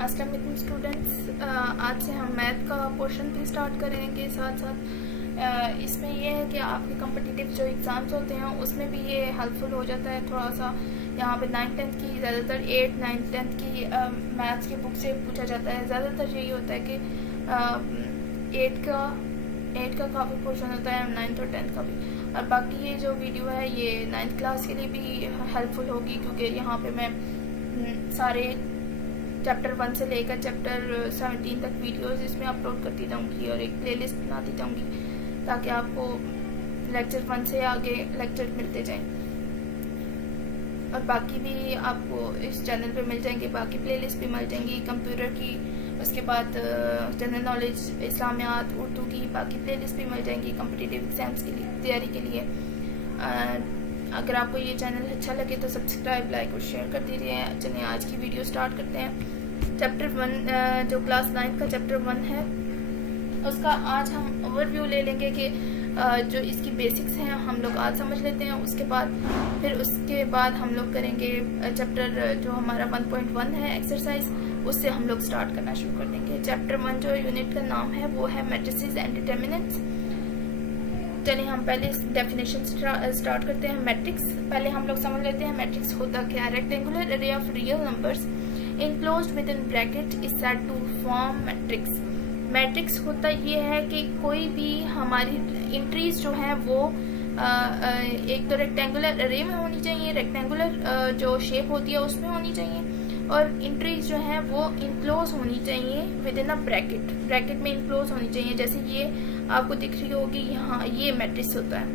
अस्सलाम वालेकुम स्टूडेंट्स, आज से हम मैथ का पोर्शन भी स्टार्ट करेंगे। साथ साथ इसमें यह है कि आपके कम्पिटिटिव जो एग्ज़ाम्स होते हैं उसमें भी ये हेल्पफुल हो जाता है थोड़ा सा। यहाँ पे 9th-10th की ज़्यादातर 8th 9th 10th की मैथ्स की बुक से पूछा जाता है। ज़्यादातर यही होता है कि 8 का काफ़ी पोर्शन होता है, 9th और 10th का भी। और बाकी ये जो वीडियो है ये 9th क्लास के लिए भी हेल्पफुल होगी, क्योंकि यहाँ पे मैं सारे चैप्टर 1 से लेकर चैप्टर 17 तक वीडियोस इसमें अपलोड करती जाऊँगी और एक प्लेलिस्ट बनाती जाऊँगी ताकि आपको लेक्चर 1 से आगे लेक्चर मिलते जाएं। और बाकी भी आपको इस चैनल पे मिल जाएंगे, बाकी प्लेलिस्ट भी मिल जाएंगी कंप्यूटर की, उसके बाद जनरल नॉलेज, इस्लामियात, उर्दू की बाकी प्लेलिस्ट भी मिल जाएंगी कॉम्पिटिटिव एग्जाम्स की तैयारी के लिए। अगर आपको ये चैनल अच्छा लगे तो सब्सक्राइब, लाइक और शेयर कर दीजिए। चलिए आज की वीडियो स्टार्ट करते हैं। चैप्टर 1 जो क्लास 9 का चैप्टर 1 है उसका आज हम ओवरव्यू ले लेंगे कि जो इसकी बेसिक्स हैं हम लोग आज समझ लेते हैं। उसके बाद हम लोग करेंगे चैप्टर जो हमारा 1.1 है एक्सरसाइज, उससे हम लोग स्टार्ट करना शुरू कर देंगे। चैप्टर 1 जो यूनिट का नाम है वो है मैट्रिसेस एंड डिटर्मिनेंट्स। चलिए हम पहले डेफिनेशन स्टार्ट करते हैं। मैट्रिक्स पहले हम लोग समझ लेते हैं मैट्रिक्स होता क्या है। Rectangular array of real numbers enclosed within bracket is said to form matrix. Matrix होता ये है कि कोई भी हमारी एंट्रीज जो है वो एक तो रेक्टेंगुलर अरे में होनी चाहिए, रेक्टेंगुलर जो शेप होती है उसमें होनी चाहिए, और एंट्रीज जो है वो इनक्लोज होनी चाहिए विद इन अ ब्रैकेट में इनक्लोज होनी चाहिए। जैसे ये आपको दिख रही होगी यहाँ, ये मैट्रिक्स होता है।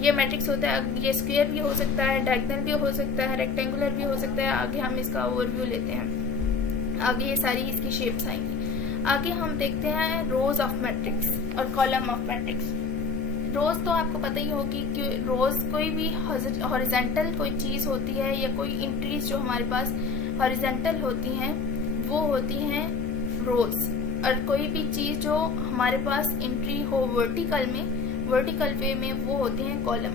ये मैट्रिक्स होता है। ये स्क्वायर भी हो सकता है, डायगोनल भी हो सकता है, रेक्टेंगुलर भी हो सकता है। आगे हम इसका ओवरव्यू लेते हैं, आगे ये सारी इसकी शेप्स आएंगी। आगे हम देखते हैं रोज ऑफ मैट्रिक्स और कॉलम ऑफ मैट्रिक्स। रोज तो आपको पता ही होगी कि रोज कोई भी हॉरिजेंटल कोई चीज होती है या कोई एंट्रीज जो हमारे पास हॉरिजेंटल होती हैं वो होती हैं रोज, और कोई भी चीज जो हमारे पास एंट्री हो वर्टिकल वे में वो होती हैं कॉलम।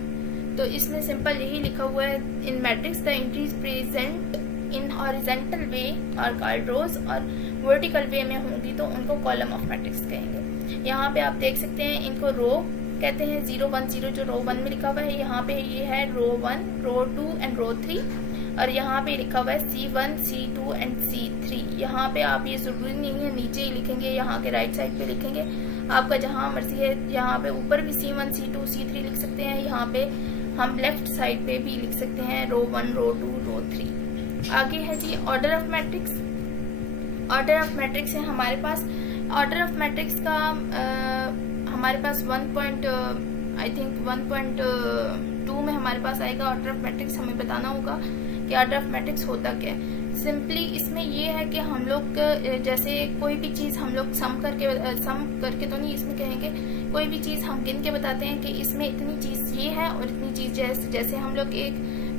तो इसमें सिंपल यही लिखा हुआ है, in matrix the entries present in horizontal way are called rows, और वर्टिकल वे में होंगी तो उनको कॉलम ऑफ मैट्रिक्स कहेंगे। यहाँ पे आप देख सकते हैं इनको रो कहते हैं। 0 1 0 जो रो 1 में लिखा हुआ है, यहाँ पे ये है रो 1, रो 2 एंड रो 3, और यहाँ पे लिखा हुआ है C1 C2 एंड C3। यहाँ पे आप ये जरूरी नहीं है नीचे ही लिखेंगे, यहाँ के राइट साइड पे लिखेंगे, आपका जहाँ मर्जी है। यहाँ पे ऊपर भी C1 C2 C3 लिख सकते हैं, यहाँ पे हम लेफ्ट साइड पे भी लिख सकते हैं रो 1 रो 2 रो 3। आगे है जी order of matrix. Order of matrix है हमारे पास। ऑर्डर ऑफ मैट्रिक्स का हमारे पास 1.2 में हमारे पास आएगा ऑर्डर ऑफ मैट्रिक्स। हमें बताना होगा कि ऑर्डर ऑफ मैट्रिक्स होता क्या है। सिंपली इसमें ये है कि हम लोग जैसे कोई भी चीज़ हम लोग सम करके तो नहीं इसमें कहेंगे, कोई भी चीज़ हम गिन के बताते हैं कि इसमें इतनी चीज़ ये है और इतनी चीज़ जैसे हम लोग एक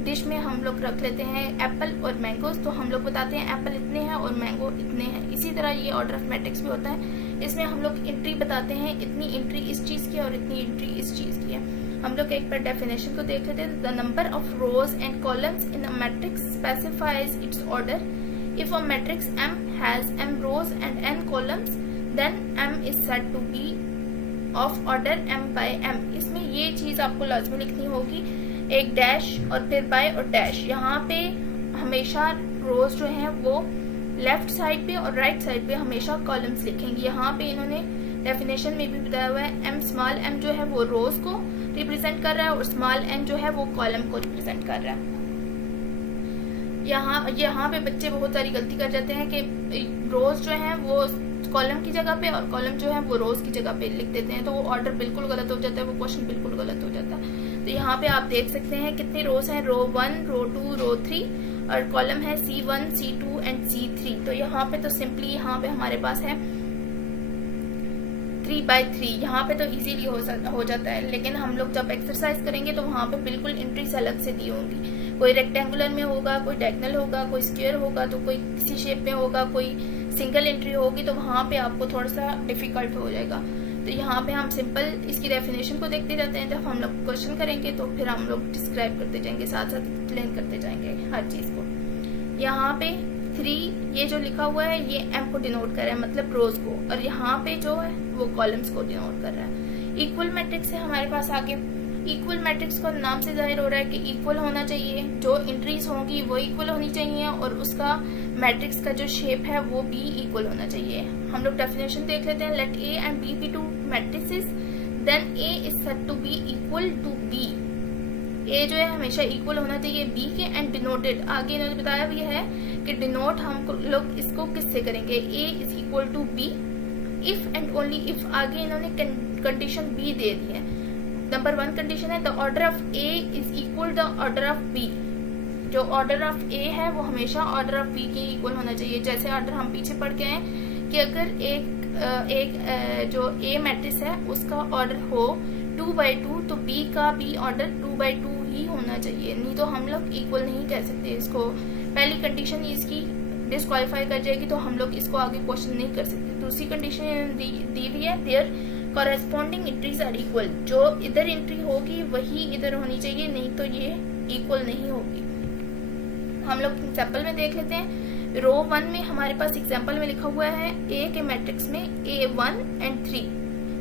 डिश में हम लोग रख लेते हैं एप्पल और मैंगोज, तो हम लोग बताते हैं एप्पल इतने हैं और मैंगो इतने हैं। इसी तरह ये ऑर्डर ऑफ मैट्रिक्स भी होता है। इसमें हम लोग एंट्री बताते हैं, इतनी एंट्री इस चीज़ की और इतनी एंट्री इस चीज़ की है। हम लोग एक बार डेफिनेशन को देख लेते हैं। The number of rows and columns in a matrix specifies its order. If a matrix M has M rows and N columns then M is said to be of order M by M। इसमें ये चीज़ आपको लाजमी लिखनी होगी, एक dash और फिर bye और डैश। यहाँ पे हमेशा रोज जो हैं वो लेफ्ट साइड पे और राइट साइड पे हमेशा कॉलम्स लिखेंगे। यहाँ पे इन्होंने डेफिनेशन में भी बताया हुआ है, M स्मॉल m जो है वो रोज को रिप्रेजेंट कर रहा है और स्मॉल n जो है वो कॉलम को रिप्रेजेंट कर रहा है। यहाँ पे बच्चे बहुत सारी गलती कर जाते हैं कि रोज जो है वो कॉलम की जगह पे और कॉलम जो है वो रोज की जगह पे लिख देते हैं, तो वो ऑर्डर बिल्कुल गलत हो जाता है, वो क्वेश्चन बिल्कुल गलत हो जाता है। तो यहाँ पे आप देख सकते हैं कितने रोज हैं, रो 1 रो 2 रो 3, और कॉलम है C1 C2 एंड C3। तो यहाँ पे तो सिंपली यहाँ पे हमारे पास है 3/3। यहाँ पे तो इजीली हो जाता है, लेकिन हम लोग जब एक्सरसाइज करेंगे तो वहाँ पे बिल्कुल एंट्रीज अलग से दी होंगी। कोई रेक्टेंगुलर में होगा, कोई डायगोनल होगा, कोई स्क्वायर होगा, तो कोई किसी शेप में होगा, कोई सिंगल एंट्री होगी, तो वहाँ पे आपको थोड़ा सा डिफिकल्ट हो जाएगा। तो यहाँ पे हम सिंपल इसकी डेफिनेशन को देखते जाते हैं। जब हम लोग क्वेश्चन करेंगे तो फिर हम लोग डिस्क्राइब करते जाएंगे, साथ साथ एक्सप्लेन करते जाएंगे हर चीज़ को। यहाँ पे 3 ये जो लिखा हुआ है ये m को डिनोट कर रहा है, मतलब रोज को, और यहाँ पे जो है वो कॉलम्स को डिनोट कर रहा है। इक्वल मैट्रिक्स है हमारे पास आगे। इक्वल मैट्रिक्स को नाम से जाहिर हो रहा है कि इक्वल होना चाहिए, जो एंट्रीज होंगी वो इक्वल होनी चाहिए और उसका मैट्रिक्स का जो शेप है वो भी इक्वल होना चाहिए। हम लोग डेफिनेशन देख लेते हैं। Let A and B be two matrices then A is said to be equal to B. A जो है हमेशा इक्वल होना चाहिए बी के, एंड डिनोटेड, आगे इन्होंने बताया भी है कि डिनोट हम लोग इसको किससे करेंगे, A is equal to B if and only if. आगे इन्होंने कंडीशन बी दे दी है। नंबर 1 कंडीशन है the order of A is equal the order of B. जो ऑर्डर ऑफ ए है वो हमेशा ऑर्डर ऑफ बी के इक्वल होना चाहिए। जैसे ऑर्डर हम पीछे पढ़ के आए कि अगर एक जो ए मैट्रिक्स है उसका ऑर्डर हो 2/2 तो बी का भी ऑर्डर 2/2 ही होना चाहिए, नहीं तो हम लोग इक्वल नहीं कह सकते इसको। पहली कंडीशन इसकी डिस्क्वालीफाई कर जाएगी तो हम लोग इसको आगे क्वेश्चन नहीं कर सकते। दूसरी कंडीशन दी हुई है their corresponding entries are equal. जो इधर एंट्री होगी वही इधर होनी चाहिए, नहीं तो ये इक्वल नहीं होगी। हम लोग एग्जाम्पल में देख लेते हैं। रो 1 में हमारे पास एग्जाम्पल में लिखा हुआ है ए के मैट्रिक्स में A1 and 3,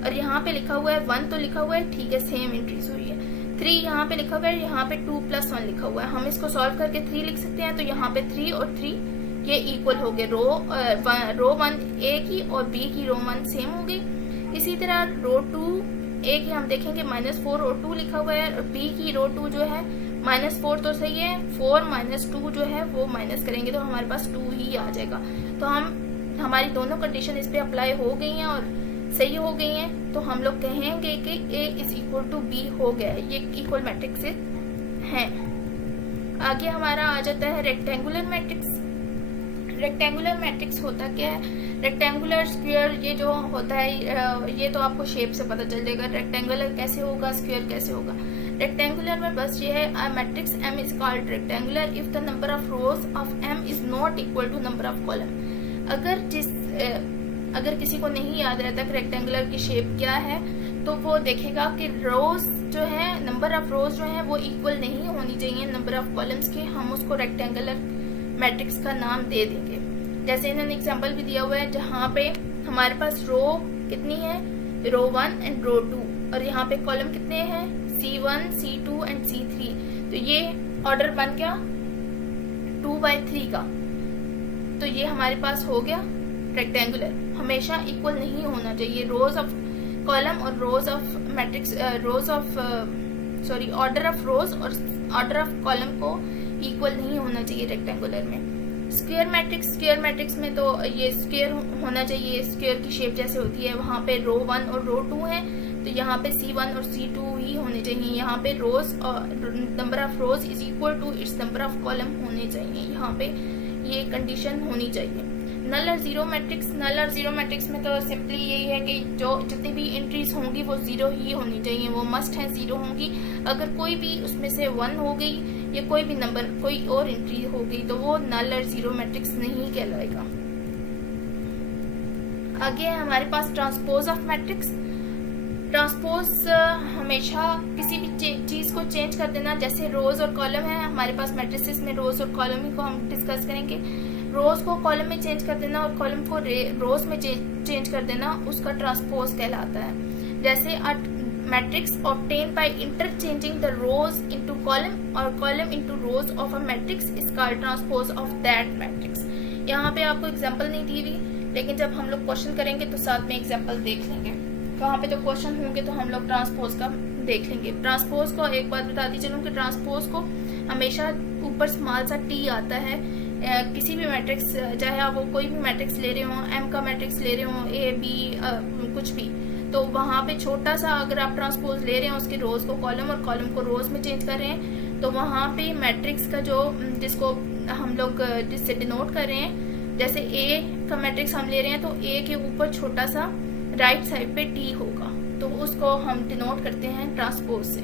और यहाँ पे लिखा हुआ है 1 तो लिखा हुआ है, ठीक है, सेम एंट्रीज हुई है। 3 यहाँ पे लिखा हुआ है, यहाँ पे 2+1 लिखा हुआ है। हम इसको सॉल्व करके 3 लिख सकते हैं, तो यहाँ पे 3 और 3 ये इक्वल हो गए। रो 1 ए की और बी की रो 1 सेम हो गई। इसी तरह रो 2 ए की हम देखेंगे -4 और 2 लिखा हुआ है, और बी की रो 2 जो है -4 तो सही है, 4 - 2 जो है वो माइनस करेंगे तो हमारे पास 2 ही आ जाएगा। तो हमारी दोनों कंडीशन इस पे अप्लाई हो गई हैं और सही हो गई हैं, तो हम लोग कहेंगे कि ए इज इक्वल टू बी हो गया है, ये इक्वल मैट्रिक्स है। आगे हमारा आ जाता है रेक्टेंगुलर मैट्रिक्स। रेक्टेंगुलर मैट्रिक्स होता क्या है, रेक्टेंगुलर स्क्वायर ये जो होता है ये तो आपको शेप से पता चल जाएगा रेक्टेंगुलर कैसे होगा, स्क्वायर कैसे होगा। रेक्टेंगुलर में बस ये है matrix M is called rectangular if the number of rows of M is not equal to number of column. अगर किसी को नहीं याद रहता कि रेक्टेंगुलर की शेप क्या है तो वो देखेगा कि रोज जो है, नंबर ऑफ रोज जो है वो इक्वल नहीं होनी चाहिए नंबर ऑफ कॉलम्स के, हम उसको रेक्टेंगुलर मैट्रिक्स का नाम दे देंगे। जैसे इन्होंने एग्जांपल भी दिया हुआ है जहाँ पे हमारे पास रो कितनी है, रो 1 एंड रो 2, और यहाँ पे कॉलम कितने हैं, C1, C2 एंड C3। तो ये ऑर्डर बन गया 2/3 का, तो ये हमारे पास हो गया रेक्टेंगुलर। हमेशा इक्वल नहीं होना चाहिए रोज ऑफ कॉलम और रोज ऑफ मैट्रिक्स, ऑर्डर ऑफ रोज और ऑर्डर ऑफ कॉलम को इक्वल नहीं होना चाहिए रेक्टेंगुलर में। स्क्वायर मैट्रिक्स में तो ये स्क्वायर होना चाहिए, स्क्वायर की शेप जैसे होती है, वहाँ पे रो 1 और रो 2 है तो यहाँ पे C1 और C2 ही होने चाहिए। यहाँ पे रोज और number of rows is equal to its number of column होने चाहिए, यहाँ पे ये कंडीशन होनी चाहिए। नल और जीरो मैट्रिक्स में तो सिंपली यही है कि जो जितनी भी एंट्रीज होंगी वो 0 ही होनी चाहिए, वो मस्ट है 0 होंगी। अगर कोई भी उसमें से 1 हो गई या कोई भी नंबर कोई और एंट्री हो गई तो वो नल और जीरो मैट्रिक्स नहीं कहलाएगा। आगे है हमारे पास ट्रांसपोज ऑफ मैट्रिक्स। ट्रांसपोज हमेशा किसी भी चीज को चेंज कर देना, जैसे रोज और कॉलम है हमारे पास मैट्रिसेस में, रोज और कॉलम ही को हम डिस्कस करेंगे। रोज को कॉलम में चेंज कर देना और कॉलम को रोज में चेंज कर देना उसका ट्रांसपोज कहलाता है। जैसे matrix obtained by interchanging the rows into column और column into rows of a matrix is called transpose of that matrix. यहाँ पे आपको एग्जांपल नहीं दी हुई, लेकिन जब हम लोग क्वेश्चन करेंगे तो साथ में एग्जांपल देख लेंगे। वहाँ पे जो क्वेश्चन होंगे तो हम लोग ट्रांसपोज का देख लेंगे। ट्रांसपोज को एक बात बताती चलूँ कि ट्रांसपोज को हमेशा ऊपर स्मॉल सा टी आता है किसी भी मैट्रिक्स, चाहे आप वो कोई भी मैट्रिक्स ले रहे हो, M का मैट्रिक्स ले रहे हो, A B कुछ भी, तो वहाँ पे छोटा सा अगर आप ट्रांसपोज ले रहे हैं उसके रोज को कॉलम और कॉलम को रोज में चेंज कर रहे हैं तो वहाँ पे मैट्रिक्स का जो जिसको हम लोग जिससे डिनोट कर रहे हैं, जैसे A का मैट्रिक्स हम ले रहे हैं तो A के ऊपर छोटा सा राइट साइड पे T होगा, तो उसको हम डिनोट करते हैं ट्रांसपोज से।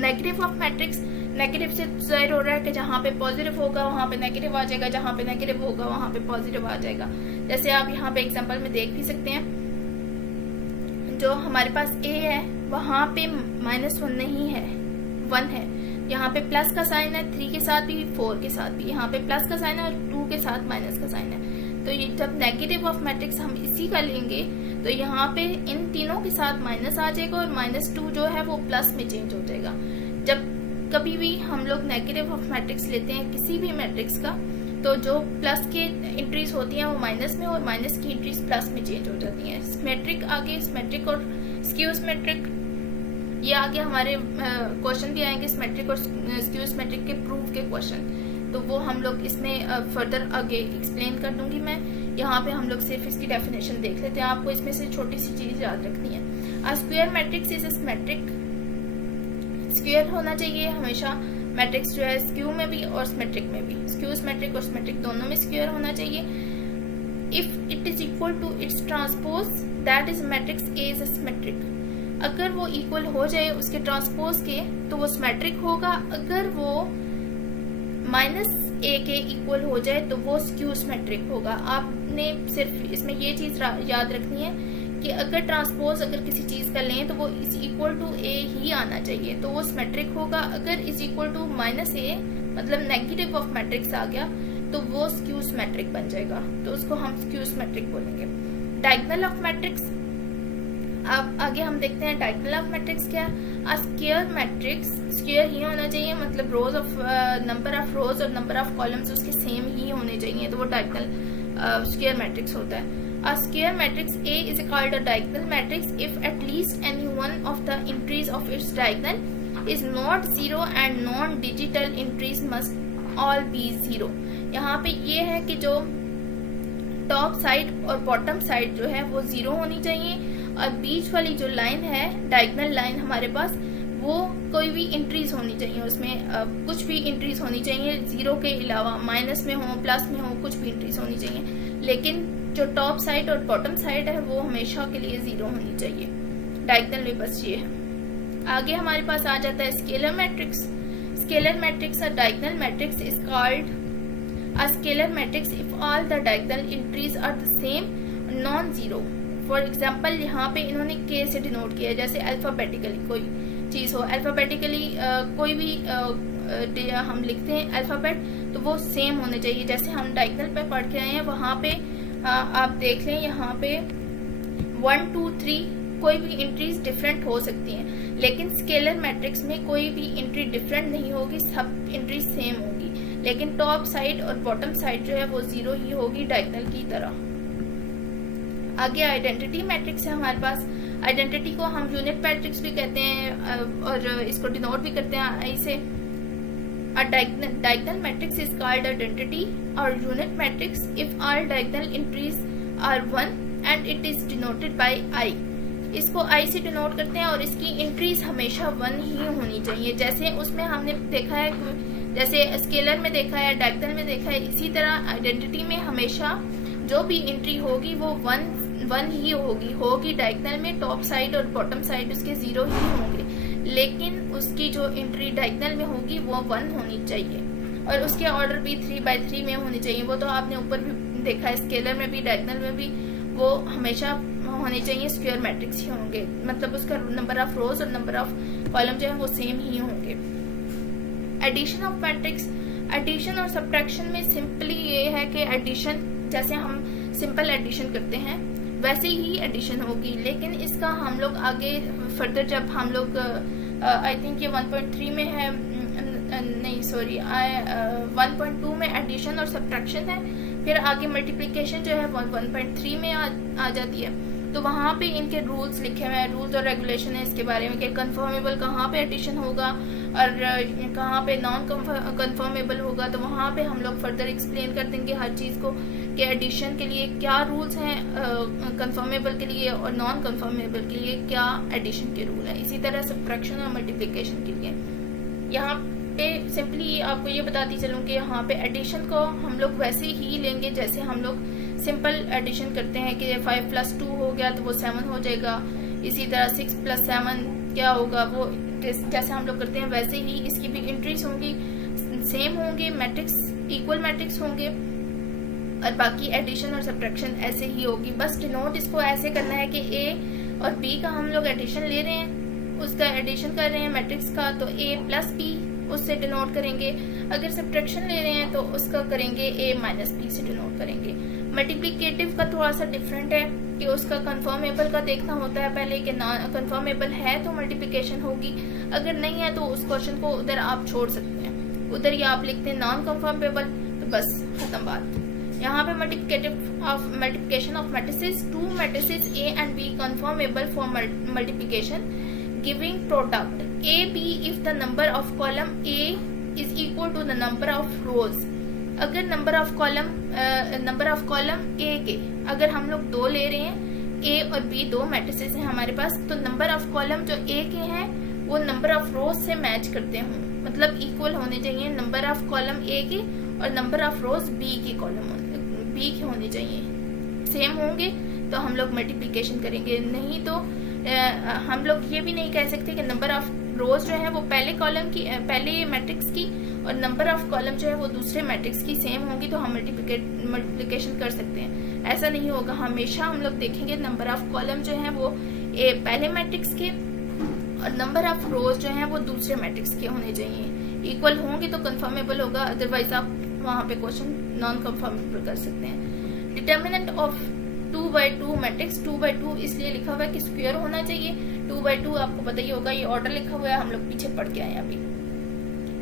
नेगेटिव ऑफ मैट्रिक्स, नेगेटिव से जाहिर हो रहा है कि जहाँ पे पॉजिटिव होगा वहाँ पे नेगेटिव आ जाएगा, जहाँ पे नेगेटिव होगा वहाँ पे पॉजिटिव आ जाएगा। जैसे आप यहाँ पे एग्जांपल में देख भी सकते हैं, जो हमारे पास A है वहाँ पे -1 नहीं है, 1 है, यहाँ पे प्लस का साइन है 3 के साथ भी 4 के साथ भी, यहाँ पे प्लस का साइन है और 2 के साथ माइनस का साइन है। तो ये जब नेगेटिव ऑफ मैट्रिक्स हम इसी का लेंगे तो यहाँ पे इन तीनों के साथ माइनस आ जाएगा और -2 जो है वो प्लस में चेंज हो जाएगा। जब कभी भी हम लोग नेगेटिव ऑफ मैट्रिक्स लेते हैं किसी भी मैट्रिक्स का, तो जो प्लस के एंट्रीज होती हैं वो माइनस में और माइनस की एंट्रीज प्लस में चेंज हो जाती हैं। सिमेट्रिक आगे, सिमेट्रिक और स्क्यू सिमेट्रिक, ये आगे हमारे क्वेश्चन भी आएंगे सिमेट्रिक और स्क्यू सिमेट्रिक के प्रूफ के क्वेश्चन, तो वो हम लोग इसमें फर्दर आगे एक्सप्लेन कर दूंगी मैं। यहाँ पे हम लोग सिर्फ इसकी डेफिनेशन देख लेते हैं, आपको इसमें से छोटी सी चीज याद रखनी है। A square matrix is symmetric, square होना चाहिए हमेशा मैट्रिक्स जो है स्क्यू में भी और सिमेट्रिक में भी, स्क्यू सिमेट्रिक और सिमेट्रिक दोनों में स्क्वायर होना चाहिए। If it is equal to its transpose that is matrix A is symmetric, अगर वो इक्वल हो जाए उसके ट्रांसपोज के तो वो सिमेट्रिक होगा, अगर वो -a के इक्वल हो जाए तो वो स्क्यू सिमेट्रिक होगा। आपने सिर्फ इसमें ये चीज याद रखनी है कि अगर ट्रांसपोज अगर किसी चीज का लें तो वो इज इक्वल टू a ही आना चाहिए तो वो सिमेट्रिक होगा, अगर इज इक्वल टू -a मतलब नेगेटिव ऑफ मैट्रिक्स आ गया तो वो स्क्यू सिमेट्रिक बन जाएगा, तो उसको हम स्क्यू सिमेट्रिक बोलेंगे। डायगोनल ऑफ मैट्रिक्स, अब आगे हम देखते हैं डायगोनल ऑफ मैट्रिक्स क्या है। अ स्क्वायर मैट्रिक्स स्क्वायर ही होना चाहिए, मतलब रोज ऑफ नंबर ऑफ रोज और नंबर ऑफ कॉलम्स उसके सेम ही होने चाहिए, तो वो डायगोनल स्क्वायर मैट्रिक्स होता है। A square matrix A is called a diagonal matrix if at least any one of the entries of its diagonal is not zero and non-digital entries must all be zero। यहाँ पे ये है कि जो top side और bottom side जो है वो जीरो होनी चाहिए और बीच वाली जो लाइन है डायगोनल लाइन हमारे पास वो कोई भी इंट्रीज होनी चाहिए, उसमें कुछ भी इंट्रीज होनी चाहिए जीरो के अलावा, माइनस में हो प्लस में हो कुछ भी इंट्रीज होनी चाहिए, लेकिन जो टॉप साइड और बॉटम साइड है वो हमेशा के लिए जीरो होनी चाहिए। डायगोनल में बस ये है। आगे हमारे पास आ जाता है scalar matrix. Scalar matrix a diagonal matrix is called a scalar matrix if all the diagonal entries are the same non zero. For example यहाँ पे इन्होंने के से डिनोट किया है, जैसे अल्फाबेटिकली कोई चीज हो, अल्फाबेटिकली कोई भी हम लिखते हैं अल्फाबेट तो वो सेम होने चाहिए। जैसे हम डायगोनल पे पढ़ के आए हैं वहां पे आप देख लें यहाँ पे 1 2 3 कोई भी एंट्रीज डिफरेंट हो सकती हैं, लेकिन स्केलर मैट्रिक्स में कोई भी एंट्री डिफरेंट नहीं होगी, सब एंट्री सेम होगी, लेकिन टॉप साइड और बॉटम साइड जो है वो जीरो ही होगी डायगोनल की तरह। आगे आइडेंटिटी मैट्रिक्स है हमारे पास। आइडेंटिटी को हम यूनिट मैट्रिक्स भी कहते हैं और इसको डिनोट भी करते हैं ऐसे। A diagonal matrix is called identity or unit matrix if all diagonal entries are 1 and it is denoted by I। इसको I से डिनोट करते हैं और इसकी एंट्रीज हमेशा 1 ही होनी चाहिए। जैसे उसमें हमने देखा है, जैसे स्केलर में देखा है, डायगोनल में देखा है, इसी तरह आइडेंटिटी में हमेशा जो भी एंट्री होगी वो 1 ही होगी डायगोनल में, टॉप साइड और बॉटम साइड उसके जीरो ही होंगे, लेकिन उसकी जो एंट्री डायगोनल में होगी वो 1 होनी चाहिए और उसके ऑर्डर भी 3/3 में होनी चाहिए। वो तो आपने ऊपर भी देखा है, स्केलर में भी डायगोनल में भी वो हमेशा होने चाहिए स्क्वायर मैट्रिक्स ही होंगे, मतलब उसका नंबर ऑफ रोज और नंबर ऑफ कॉलम जो है वो सेम ही होंगे। एडिशन ऑफ मैट्रिक्स, एडिशन और सब्ट्रैक्शन में सिंपली ये है कि एडिशन जैसे हम सिंपल एडिशन करते हैं वैसे ही एडिशन होगी, लेकिन इसका हम लोग आगे फर्दर जब हम लोग आई थिंक ये 1.3 में है, नहीं सॉरी 1.2 में एडिशन और सब्ट्रैक्शन है, फिर आगे मल्टीप्लिकेशन जो है 1.3 में आ जाती है। तो वहाँ पे इनके रूल्स लिखे हुए हैं, रूल्स और रेगुलेशन है इसके बारे में कि कन्फर्मेबल कहाँ पे एडिशन होगा और कहाँ पे नॉन कन्फर्मेबल होगा, तो वहाँ पे हम लोग फर्दर एक्सप्लेन कर देंगे हर चीज़ को कि एडिशन के लिए क्या रूल्स हैं, कन्फर्मेबल के लिए और नॉन कन्फर्मेबल के लिए क्या एडिशन के रूल हैं। इसी तरह सब्ट्रैक्शन और मल्टीप्लिकेशन के लिए यहाँ पे सिंपली आपको ये बताती चलूँ कि यहाँ पे एडिशन को हम लोग वैसे ही लेंगे जैसे हम लोग सिंपल एडिशन करते हैं कि 5 + 2 हो गया तो वो 7 हो जाएगा, इसी तरह 6 + 7 क्या होगा, वो जैसे हम लोग करते हैं वैसे ही इसकी भी एंट्रीज होंगी, सेम होंगे, मैट्रिक्स इक्वल मैट्रिक्स होंगे और बाकी एडिशन और सब्ट्रैक्शन ऐसे ही होगी। बस डिनोट इसको ऐसे करना है कि ए और बी का हम लोग एडिशन ले रहे हैं, उसका एडिशन कर रहे हैं मैट्रिक्स का, तो a + b उससे डिनोट करेंगे। अगर सब्ट्रैक्शन ले रहे हैं तो उसका करेंगे a माइनस बी से डिनोट करेंगे। मल्टीप्लिकेटिव का थोड़ा सा डिफरेंट है कि उसका कंफर्मेबल का देखना होता है पहले कि नॉन कंफर्मेबल है तो मल्टीप्लिकेशन होगी, अगर नहीं है तो उस क्वेश्चन को उधर आप छोड़ सकते हैं, उधर ये आप लिखते हैं नॉन कंफर्मेबल, तो बस खत्म बात। यहाँ पे multiplication of matrices, to matrices A and B confirmable for multiplication giving product A B if the number of column A is equal to the number of rows। अगर नंबर ऑफ कॉलम A के अगर हम लोग 2 ले रहे हैं, A और B 2 matrices हैं हमारे पास, तो नंबर ऑफ कॉलम जो A के हैं वो नंबर ऑफ रोज से मैच करते हों, मतलब इक्वल होने चाहिए नंबर ऑफ कॉलम A के और नंबर ऑफ रोज B के होने चाहिए, सेम होंगे तो हम लोग मल्टीप्लिकेशन करेंगे। नहीं तो हम लोग ये भी नहीं कह सकते कि नंबर ऑफ रोज जो है वो पहले मैट्रिक्स की और नंबर ऑफ कॉलम जो है वो दूसरे मैट्रिक्स की सेम होंगी तो हम मल्टीप्लिकेशन कर सकते हैं। ऐसा नहीं होगा, हमेशा हम लोग देखेंगे नंबर ऑफ कॉलम जो है वो पहले मैट्रिक्स के और नंबर ऑफ रोज जो है वो दूसरे मैट्रिक्स के होने चाहिए, इक्वल होंगे तो कंफर्मेबल होगा, अदरवाइज आप वहां पे क्वेश्चन नॉन कंफर्मेबल कर सकते हैं। Determinant of 2x2 matrix, 2x2 इसलिए लिखा हुआ है कि स्क्वायर होना चाहिए, 2x2 आपको पता ही होगा, ये ऑर्डर लिखा हुआ है, हम लोग पीछे पढ़ के आए अभी।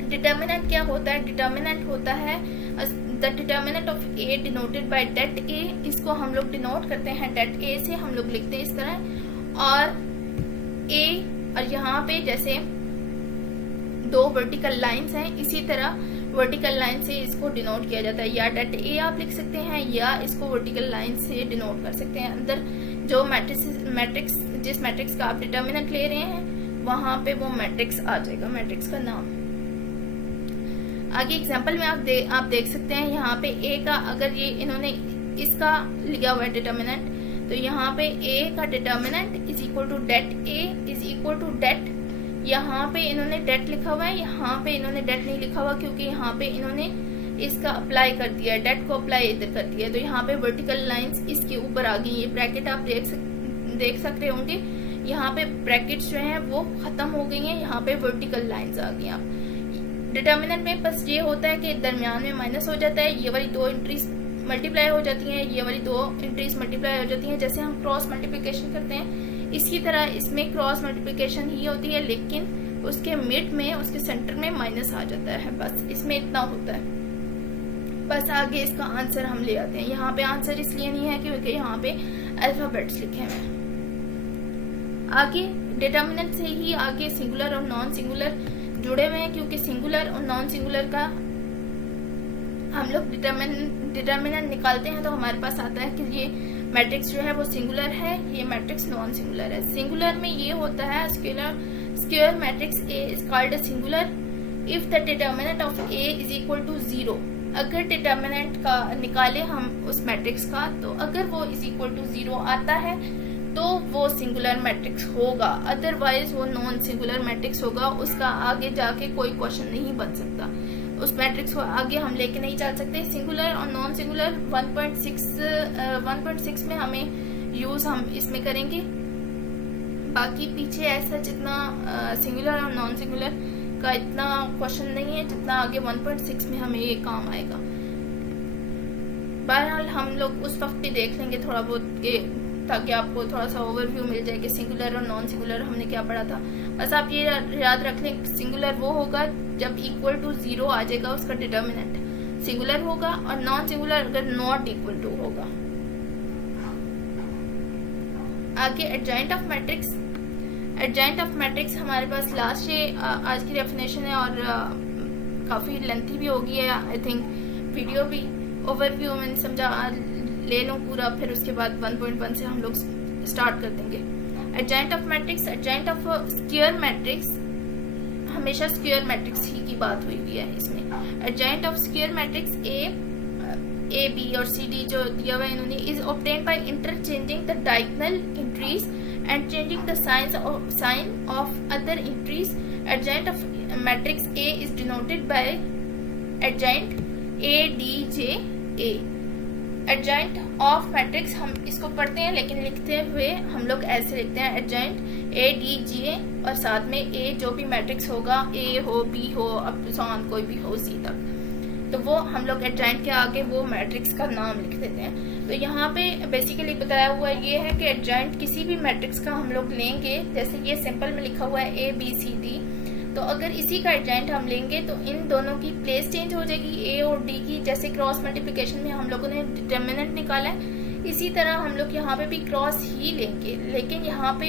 डिटर्मिनेंट क्या होता है? डिटर्मिनेंट होता है the determinant of A denoted by det A, इसको हम लोग डिनोट करते हैं डेट A से, हम लोग लिखते हैं इस तरह, और A और यहाँ पे जैसे 2 वर्टिकल लाइंस हैं, इसी तरह वर्टिकल लाइन से इसको डिनोट किया जाता है, या डेट A आप लिख सकते हैं या इसको वर्टिकल लाइन से डिनोट कर सकते हैं। अंदर जो मैट्रिक्स जिस मैट्रिक्स का आप डिटर्मिनेंट ले रहे हैं वहां पे वो मैट्रिक्स आ जाएगा, मैट्रिक्स का नाम। आगे एग्जांपल में आप देख सकते हैं यहाँ पे A का, अगर ये इन्होंने इसका लिया हुआ है डिटर्मिनेंट, तो यहाँ पे A का determinant is equal to det A is equal to det, यहाँ पे इन्होंने डेट लिखा हुआ है, यहाँ पे इन्होंने डेट नहीं लिखा हुआ क्योंकि यहाँ पे इन्होंने इसका अप्लाई कर दिया है, डेट को अप्लाई इधर कर दिया है, तो यहाँ पे वर्टिकल लाइंस इसके ऊपर आ गई। ये ब्रैकेट आप देख सकते होंगे, यहाँ पे ब्रैकेट्स जो हैं वो खत्म हो गई हैं, यहाँ पे वर्टिकल लाइंस आ गई। आप डिटर्मिनेंट में बस ये होता है कि दरमियान में माइनस हो जाता है, ये वाली 2 एंट्रीज मल्टीप्लाई हो जाती हैं, ये वाली 2 एंट्रीज मल्टीप्लाई हो जाती हैं, जैसे हम क्रॉस मल्टीप्लिकेशन करते हैं इसी तरह इसमें क्रॉस मल्टीप्लिकेशन ही होती है, लेकिन उसके मिड में उसके सेंटर में माइनस आ जाता है, बस इसमें इतना होता है। बस आगे इसका आंसर हम ले आते हैं। यहाँ पे आंसर इसलिए नहीं है क्योंकि यहाँ पे अल्फाबेट्स लिखे हुए हैं। आगे डिटर्मिनेंट से ही आगे सिंगुलर और नॉन सिंगुलर जुड़े हुए हैं, क्योंकि सिंगुलर और नॉन सिंगुलर का हम लोग डिटर्मिनेंट निकालते हैं तो हमारे पास आता है कि ये मैट्रिक्स जो है वो सिंगुलर है, ये मैट्रिक्स नॉन सिंगुलर है। सिंगुलर में ये होता है square matrix A is called a singular if the determinant of A is equal to 0। अगर डिटर्मिनेंट का निकाले हम उस मैट्रिक्स का, तो अगर वो इज इक्वल टू 0 आता है तो वो सिंगुलर मैट्रिक्स होगा, अदरवाइज वो नॉन सिंगुलर मैट्रिक्स होगा। उसका आगे जाके कोई क्वेश्चन नहीं बन सकता, उस मैट्रिक्स को आगे हम लेके नहीं चल सकते। सिंगुलर और नॉन सिंगुलर 1.6 में हमें यूज हम इसमें करेंगे, बाकी पीछे ऐसा जितना सिंगुलर और नॉन सिंगुलर का इतना क्वेश्चन नहीं है जितना आगे 1.6 में हमें ये काम आएगा। बहरहाल हम लोग उस वक्त भी देख लेंगे थोड़ा बहुत, ताकि आपको थोड़ा सा ओवरव्यू मिल जाए कि सिंगुलर और नॉन सिंगुलर हमने क्या पढ़ा था। बस आप ये याद रख लें, सिंगुलर वो होगा जब इक्वल टू 0 आ जाएगा उसका डिटर्मिनेंट सिंगुलर होगा, और नॉन सिंगुलर अगर नॉट इक्वल टू होगा। आगे adjoint of matrix. Adjoint of matrix हमारे पास लास्ट ये आज की डेफिनेशन है और काफी लेंथी भी होगी है, आई थिंक वीडियो भी ओवरव्यू में समझा ले लूं पूरा, फिर उसके बाद 1.1 से हम लोग स्टार्ट कर देंगे। Adjoint of matrix, adjoint of square matrix, हमेशा स्क्वायर मैट्रिक्स ही की बात हुई है इसमें। Adjoint of square matrix A B और सी डी जो दिया हुआ है इन्होंने, is obtained by interchanging the diagonal entries and changing the sign of other entries. Adjoint of matrix A is denoted by adjoint A D J A. Adjoint of matrix हम इसको पढ़ते हैं, लेकिन लिखते हुए हम लोग ऐसे लिखते हैं एडजॉइंट ए डी जी ए, और साथ में ए जो भी मैट्रिक्स होगा, ए हो, बी हो, अप टू सॉन कोई भी हो सी तक, तो वो हम लोग एडजॉइंट के आगे वो मैट्रिक्स का नाम लिख देते हैं। तो यहाँ पे बेसिकली बताया हुआ ये है कि एडजॉइंट किसी भी मैट्रिक्स का हम लोग लेंगे, जैसे ये सिंपल में लिखा हुआ है ए बी सी डी, तो अगर इसी का एडजॉइंट हम लेंगे तो इन दोनों की प्लेस चेंज हो जाएगी, ए और डी की। जैसे क्रॉस मल्टीप्लिकेशन में हम लोगों ने डिटर्मिनेंट निकाला है, इसी तरह हम लोग यहाँ पे भी क्रॉस ही लेंगे, लेकिन यहाँ पे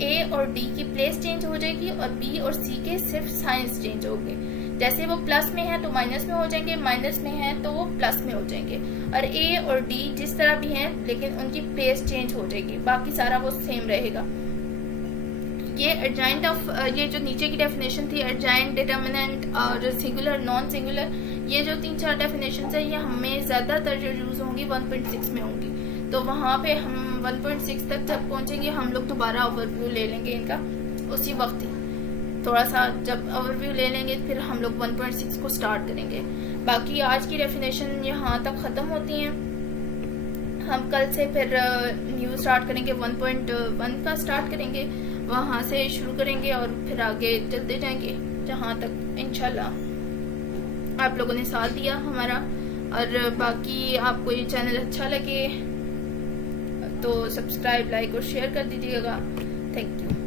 ए और डी की प्लेस चेंज हो जाएगी और बी और सी के सिर्फ साइंस चेंज होंगे। जैसे वो प्लस में है तो माइनस में हो जाएंगे, माइनस में है तो वो प्लस में हो जाएंगे, और ए और डी जिस तरह भी हैं लेकिन उनकी प्लेस चेंज हो जाएगी, बाकी सारा वो सेम रहेगा। ये एडजॉइंट ऑफ, ये जो नीचे की डेफिनेशन थी एडजॉइंट, डिटर्मिनेंट और सिंगुलर नॉन सिंगुलर, ये जो 3-4 डेफिनेशन है ये हमें ज्यादातर जो यूज होंगी 1.6 में होंगी। तो वहाँ पे हम 1.6 तक जब पहुंचेंगे हम लोग दोबारा ओवरव्यू ले लेंगे इनका, उसी वक्त ही थोड़ा सा जब ओवरव्यू ले लेंगे फिर हम लोग 1.6 को स्टार्ट करेंगे। बाकी आज की डेफिनेशन यहाँ तक ख़त्म होती हैं। हम कल से फिर न्यू स्टार्ट करेंगे, 1.1 का स्टार्ट करेंगे, वहाँ से शुरू करेंगे और फिर आगे चलते जाएंगे जहाँ तक इंशाल्लाह आप लोगों ने साथ दिया हमारा। और बाकी आपको ये चैनल अच्छा लगे तो सब्सक्राइब, लाइक और शेयर कर दीजिएगा। Thank you.